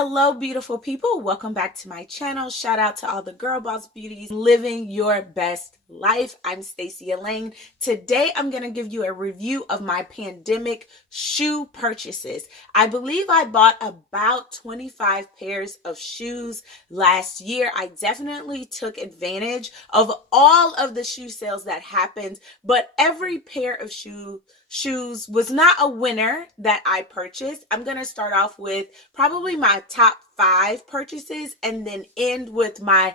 Hello, beautiful people. Welcome back to my channel. Shout out to all the girl boss beauties living your best life. I'm Stacey Elaine. Today, I'm going to give you a review of my pandemic shoe purchases. I believe I bought about 25 pairs of shoes last year. I definitely took advantage of all of the shoe sales that happened, but every pair of shoes was not a winner that I purchased. I'm going to start off with probably my top 5 purchases and then end with my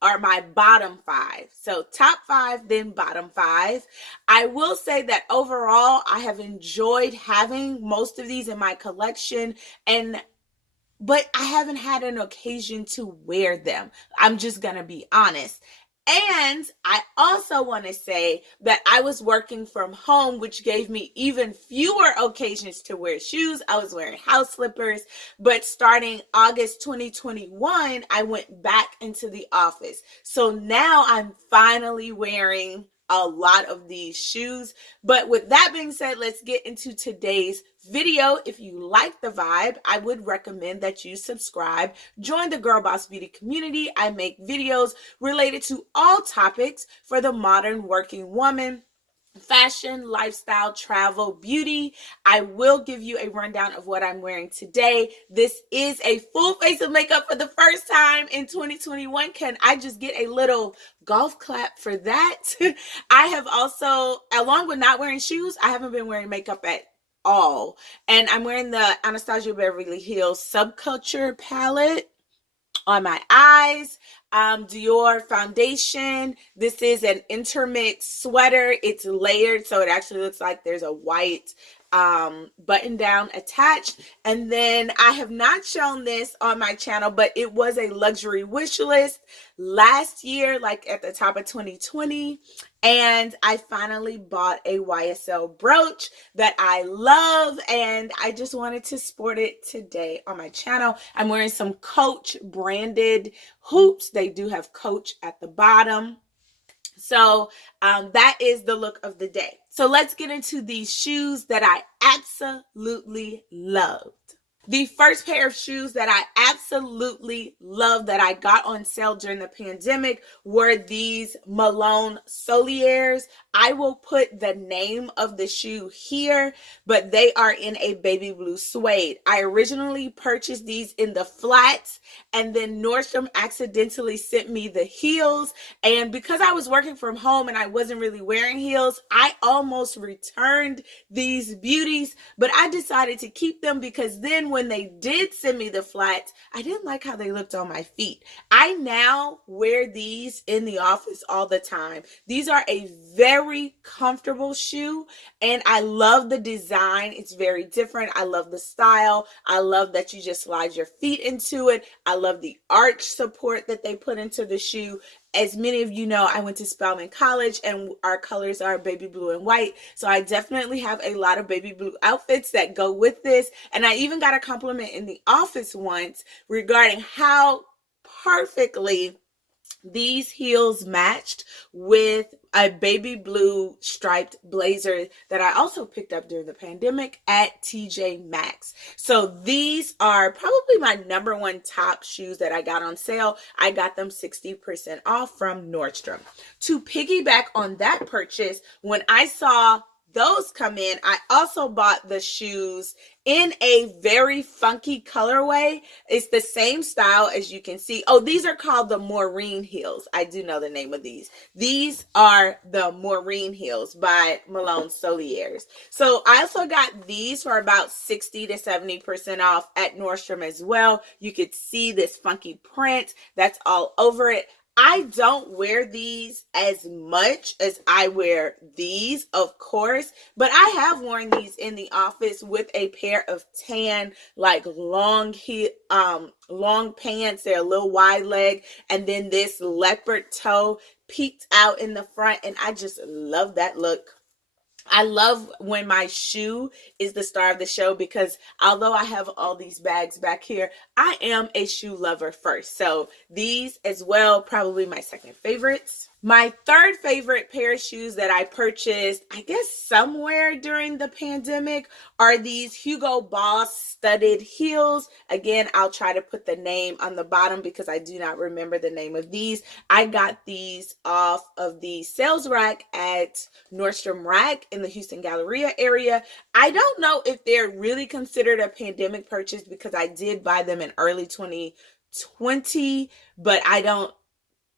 bottom 5. So top 5, then bottom 5. I will say that overall, I have enjoyed having most of these in my collection, but I haven't had an occasion to wear them. I'm just going to be honest. And I also want to say that I was working from home, which gave me even fewer occasions to wear shoes. I was wearing house slippers, but starting August 2021, I went back into the office. So now I'm finally wearing a lot of these shoes. But with that being said, let's get into today's video. If you like the vibe, I would recommend that you subscribe, join the Girl Boss Beauty community. I make videos related to all topics for the modern working woman: fashion, lifestyle, travel, beauty. I will give you a rundown of what I'm wearing today. This is a full face of makeup for the first time in 2021. Can I just get a little golf clap for that? I have also, along with not wearing shoes, I haven't been wearing makeup at all. And I'm wearing the Anastasia Beverly Hills Subculture palette on my eyes. Dior foundation. This is an intermix sweater. It's layered, so it actually looks like there's a white button down attached. And then I have not shown this on my channel, but it was a luxury wish list last year, like at the top of 2020. And I finally bought a YSL brooch that I love, and I just wanted to sport it today on my channel. I'm wearing some Coach branded hoops. They do have Coach at the bottom. So that is the look of the day. So let's get into these shoes that I absolutely loved. The first pair of shoes that I absolutely love that I got on sale during the pandemic were these Malone Soldiers. I will put the name of the shoe here, but they are in a baby blue suede. I originally purchased these in the flats, and then Nordstrom accidentally sent me the heels. And because I was working from home and I wasn't really wearing heels, I almost returned these beauties, but I decided to keep them because then when they did send me the flats, I didn't like how they looked on my feet. I now wear these in the office all the time. These are a very comfortable shoe, and I love the design. It's very different. I love the style. I love that you just slide your feet into it. I love the arch support that they put into the shoe. As many of you know, I went to Spelman College and our colors are baby blue and white. So I definitely have a lot of baby blue outfits that go with this. And I even got a compliment in the office once regarding how perfectly these heels matched with a baby blue striped blazer that I also picked up during the pandemic at TJ Maxx. So these are probably my number one top shoes that I got on sale. I got them 60% off from Nordstrom. To piggyback on that purchase, when I saw those come in, I also bought the shoes in a very funky colorway. It's the same style as you can see. Oh, these are called the Maureen Hills. I do know the name of these. These are the Maureen Hills by Malone Soldiers. So I also got these for about 60 to 70% off at Nordstrom as well. You could see this funky print that's all over it. I don't wear these as much as I wear these, of course, but I have worn these in the office with a pair of tan, like long pants. They're a little wide leg, and then this leopard toe peeked out in the front, and I just love that look. I love when my shoe is the star of the show because although I have all these bags back here, I am a shoe lover first. So these as well, probably my second favorites. My third favorite pair of shoes that I purchased, I guess somewhere during the pandemic, are these Hugo Boss studded heels. Again, I'll try to put the name on the bottom because I do not remember the name of these. I got these off of the sales rack at Nordstrom Rack in the Houston Galleria area. I don't know if they're really considered a pandemic purchase because I did buy them in early 2020, but I don't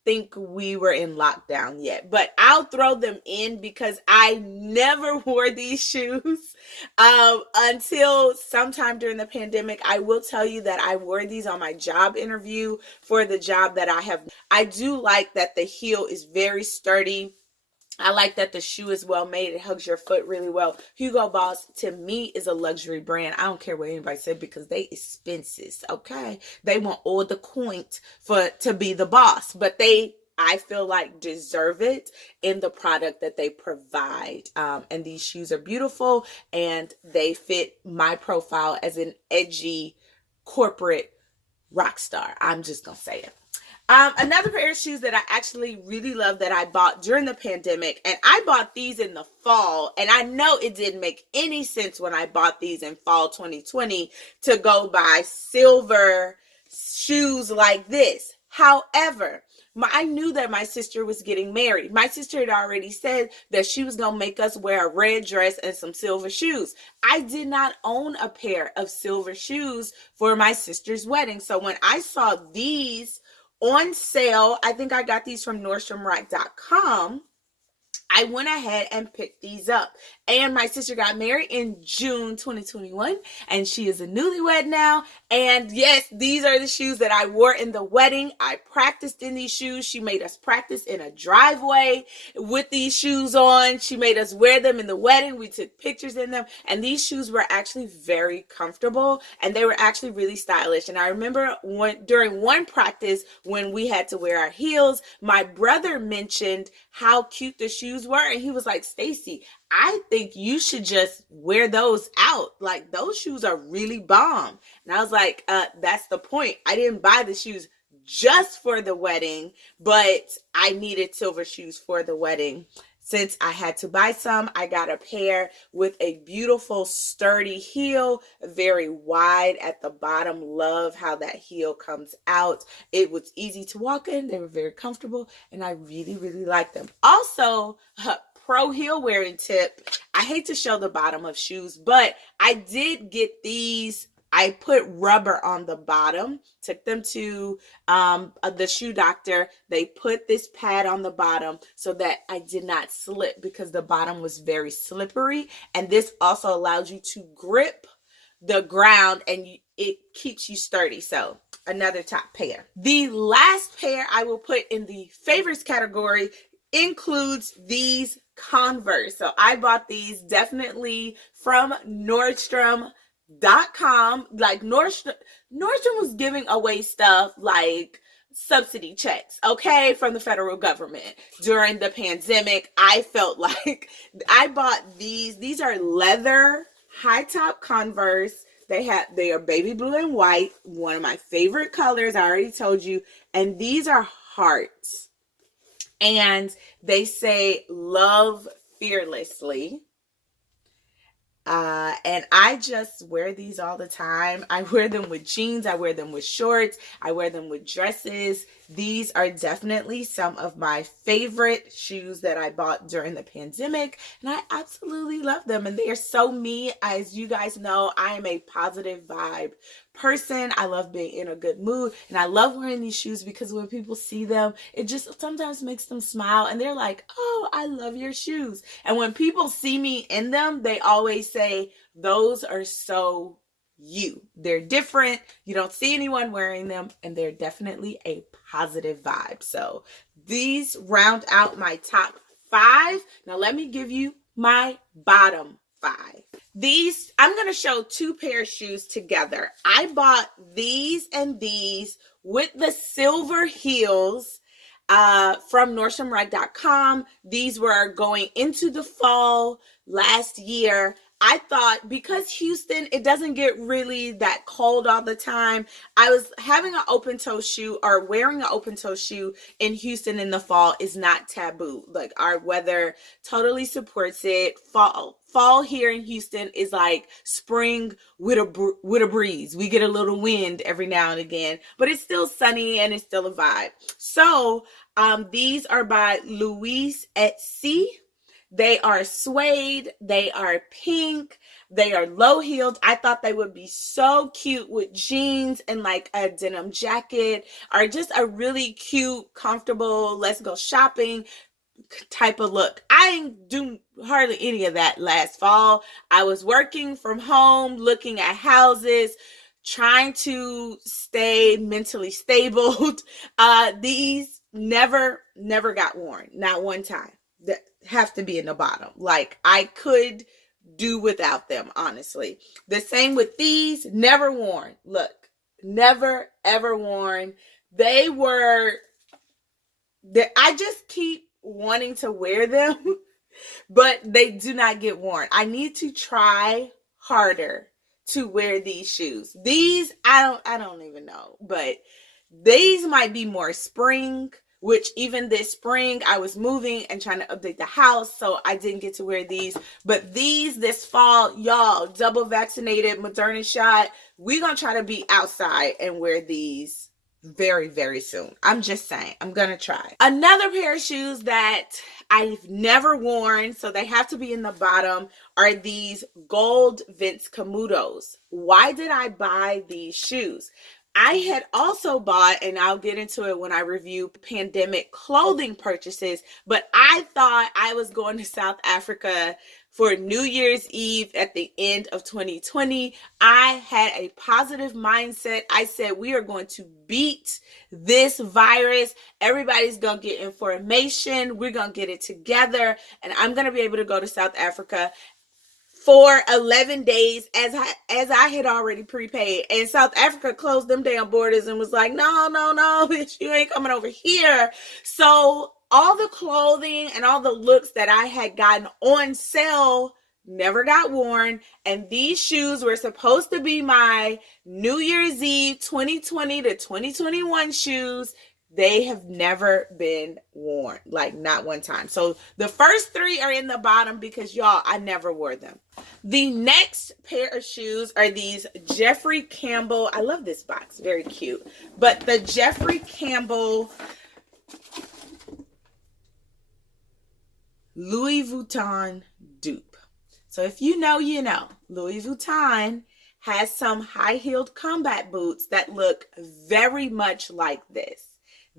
think we were in lockdown yet, but I'll throw them in because I never wore these shoes until sometime during the pandemic. I will tell you that I wore these on my job interview for the job that I have. I do like that the heel is very sturdy. I like that the shoe is well made. It hugs your foot really well. Hugo Boss, to me, is a luxury brand. I don't care what anybody said because they expensive, okay? They want all the coins to be the boss, but I feel like, deserve it in the product that they provide. And these shoes are beautiful, and they fit my profile as an edgy corporate rock star. I'm just going to say it. Another pair of shoes that I actually really love that I bought during the pandemic, and I bought these in the fall, and I know it didn't make any sense when I bought these in fall 2020 to go buy silver shoes like this. However, I knew that my sister was getting married. My sister had already said that she was going to make us wear a red dress and some silver shoes. I did not own a pair of silver shoes for my sister's wedding. So when I saw these on sale, I think I got these from NordstromRack.com. I went ahead and picked these up. And my sister got married in June 2021, and she is a newlywed now. And yes, these are the shoes that I wore in the wedding. I practiced in these shoes. She made us practice in a driveway with these shoes on. She made us wear them in the wedding. We took pictures in them, and these shoes were actually very comfortable, and they were actually really stylish. And I remember during one practice when we had to wear our heels, my brother mentioned how cute the shoes were, and he was like, "Stacy, I think you should just wear those out. Like, those shoes are really bomb." And I was like, that's the point. I didn't buy the shoes just for the wedding, but I needed silver shoes for the wedding. Since I had to buy some, I got a pair with a beautiful sturdy heel, very wide at the bottom. Love how that heel comes out. It was easy to walk in. They were very comfortable, and I really, really like them. Also, pro heel wearing tip. I hate to show the bottom of shoes, but I did get these. I put rubber on the bottom, took them to the shoe doctor. They put this pad on the bottom so that I did not slip because the bottom was very slippery. And this also allows you to grip the ground, and it keeps you sturdy. So another top pair. The last pair I will put in the favorites category includes these Converse. So I bought these definitely from Nordstrom.com. Like Nordstrom was giving away stuff like subsidy checks, okay, from the federal government during the pandemic. I felt like I bought these. These are leather high top Converse. They are baby blue and white, one of my favorite colors, I already told you. And these are hearts. And they say love fearlessly. And I just wear these all the time. I wear them with jeans. I wear them with shorts. I wear them with dresses. These are definitely some of my favorite shoes that I bought during the pandemic, and I absolutely love them. And they are so me. As you guys know, I am a positive vibe person. I love being in a good mood, and I love wearing these shoes because when people see them, it just sometimes makes them smile, and they're like, "Oh, I love your shoes." And when people see me in them, they always say, "Those are so you. They're different. You don't see anyone wearing them, and they're definitely a positive vibe." So these round out my top 5. Now let me give you my bottom 5. These, I'm going to show 2 pair of shoes together. I bought these and these with the silver heels from NordstromRack.com. These were going into the fall last year. I thought because Houston, it doesn't get really that cold all the time. I was having an open toe shoe or wearing an open toe shoe in Houston in the fall is not taboo. Like our weather totally supports it. Fall here in Houston is like spring with a breeze. We get a little wind every now and again, but it's still sunny and it's still a vibe. So these are by Louise Etsy. They are suede, they are pink, they are low-heeled. I thought they would be so cute with jeans and like a denim jacket, or just a really cute, comfortable, let's go shopping type of look. I didn't do hardly any of that last fall. I was working from home, looking at houses, trying to stay mentally stable. These never got worn, not one time. That have to be in the bottom. Like I could do without them, honestly. The same with these, never worn. Look, never ever worn. I just keep wanting to wear them, but they do not get worn. I need to try harder to wear these shoes. These, I don't even know, but these might be more spring, which even this spring I was moving and trying to update the house, so I didn't get to wear these. But these this fall, y'all, double vaccinated, Moderna shot, we're gonna try to be outside and wear these very, very soon. I'm just saying, I'm gonna try. Another pair of shoes that I've never worn, so they have to be in the bottom, are these gold Vince Camutos. Why did I buy these shoes? I had also bought, and I'll get into it when I review pandemic clothing purchases, but I thought I was going to South Africa for New Year's Eve at the end of 2020. I had a positive mindset. I said, we are going to beat this virus. Everybody's going to get information. We're going to get it together, and I'm going to be able to go to South Africa for 11 days as I had already prepaid. And South Africa closed them damn borders and was like, no, bitch, you ain't coming over here. So all the clothing and all the looks that I had gotten on sale never got worn. And these shoes were supposed to be my New Year's Eve 2020 to 2021 shoes. They have never been worn, like not one time. So the first three are in the bottom because y'all, I never wore them. The next pair of shoes are these Jeffrey Campbell. I love this box, very cute. But the Jeffrey Campbell Louis Vuitton Dupe. So if you know, you know. Louis Vuitton has some high-heeled combat boots that look very much like this.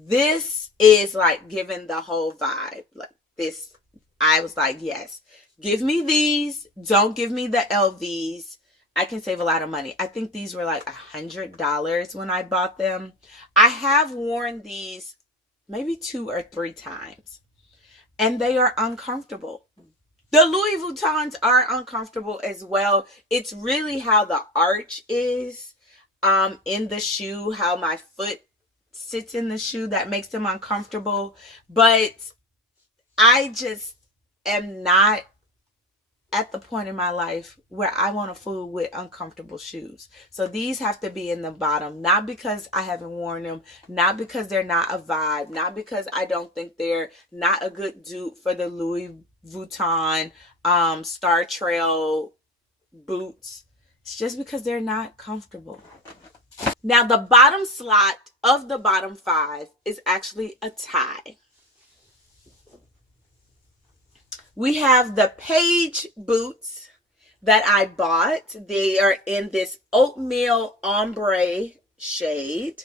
This is like giving the whole vibe. Like this, I was like, yes, give me these. Don't give me the LVs. I can save a lot of money. I think these were like $100 when I bought them. I have worn these maybe 2 or 3 times, and they are uncomfortable. The Louis Vuittons are uncomfortable as well. It's really how the arch is in the shoe, how my foot sits in the shoe that makes them uncomfortable. But I just am not at the point in my life where I want to fool with uncomfortable shoes. So these have to be in the bottom, not because I haven't worn them, not because they're not a vibe, not because I don't think they're not a good dupe for the Louis Vuitton Star Trail boots. It's just because they're not comfortable. Now, the bottom slot of the bottom 5 is actually a tie. We have the Page boots that I bought. They are in this oatmeal ombre shade.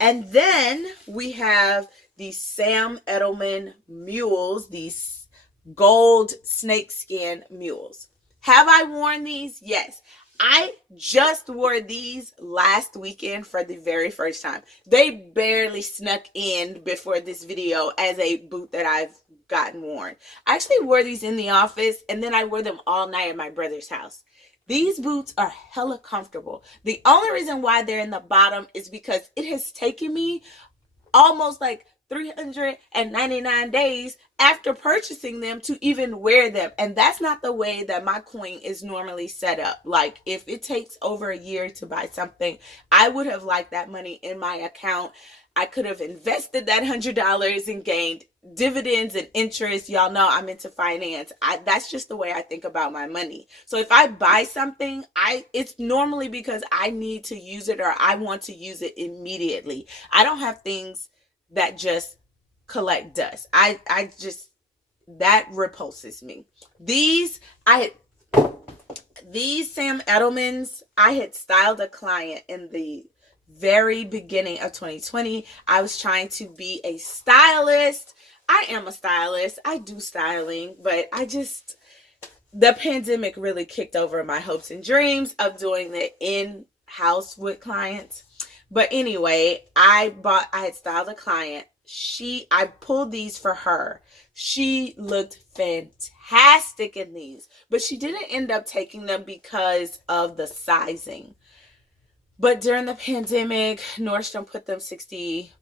And then we have the Sam Edelman Mules, these gold snakeskin mules. Have I worn these? Yes. I just wore these last weekend for the very first time. They barely snuck in before this video as a boot that I've gotten worn. I actually wore these in the office, and then I wore them all night at my brother's house. These boots are hella comfortable. The only reason why they're in the bottom is because it has taken me almost like 399 days after purchasing them to even wear them. And that's not the way that my coin is normally set up. Like, if it takes over a year to buy something, I would have liked that money in my account. I could have invested that $100 and gained dividends and interest. Y'all know I'm into finance. That's just the way I think about my money. So if I buy something, it's normally because I need to use it or I want to use it immediately. I don't have things that just collect dust. I just, that repulses me. These Sam Edelmans, I had styled a client in the very beginning of 2020. I was trying to be a stylist. I am a stylist. I do styling, but the pandemic really kicked over my hopes and dreams of doing the in-house with clients. But anyway, I had styled a client. I pulled these for her. She looked fantastic in these, but she didn't end up taking them because of the sizing. But during the pandemic, Nordstrom put them 60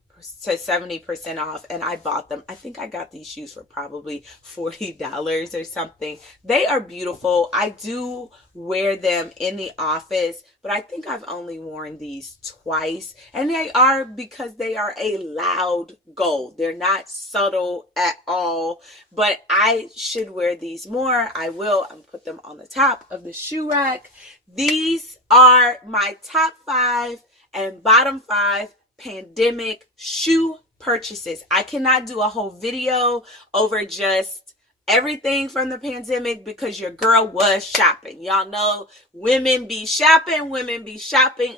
to 70% off, and I bought them. I think I got these shoes for probably $40 or something. They are beautiful. I do wear them in the office, but I think I've only worn these twice, and they are because they are a loud gold. They're not subtle at all, but I should wear these more. I will. I'm put them on the top of the shoe rack. These are my top 5 and bottom 5 pandemic shoe purchases. I cannot do a whole video over just everything from the pandemic because your girl was shopping. Y'all know women be shopping.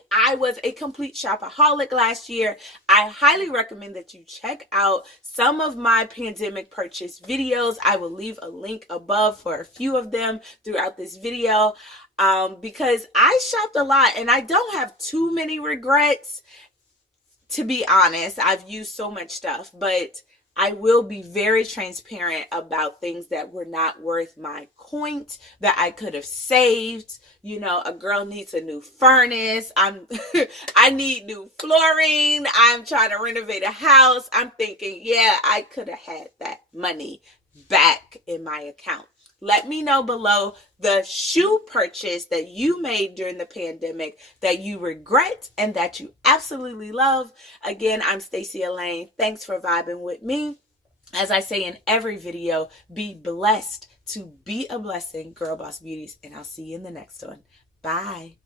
I was a complete shopaholic last year. I highly recommend that you check out some of my pandemic purchase videos. I will leave a link above for a few of them throughout this video because I shopped a lot and I don't have too many regrets. To be honest, I've used so much stuff, but I will be very transparent about things that were not worth my coin that I could have saved. You know, a girl needs a new furnace. I need new flooring. I'm trying to renovate a house. I'm thinking, yeah, I could have had that money back in my account. Let me know below the shoe purchase that you made during the pandemic that you regret and that you absolutely love. Again, I'm Stacey Elaine. Thanks for vibing with me. As I say in every video, be blessed to be a blessing, Girl Boss Beauties, and I'll see you in the next one. Bye.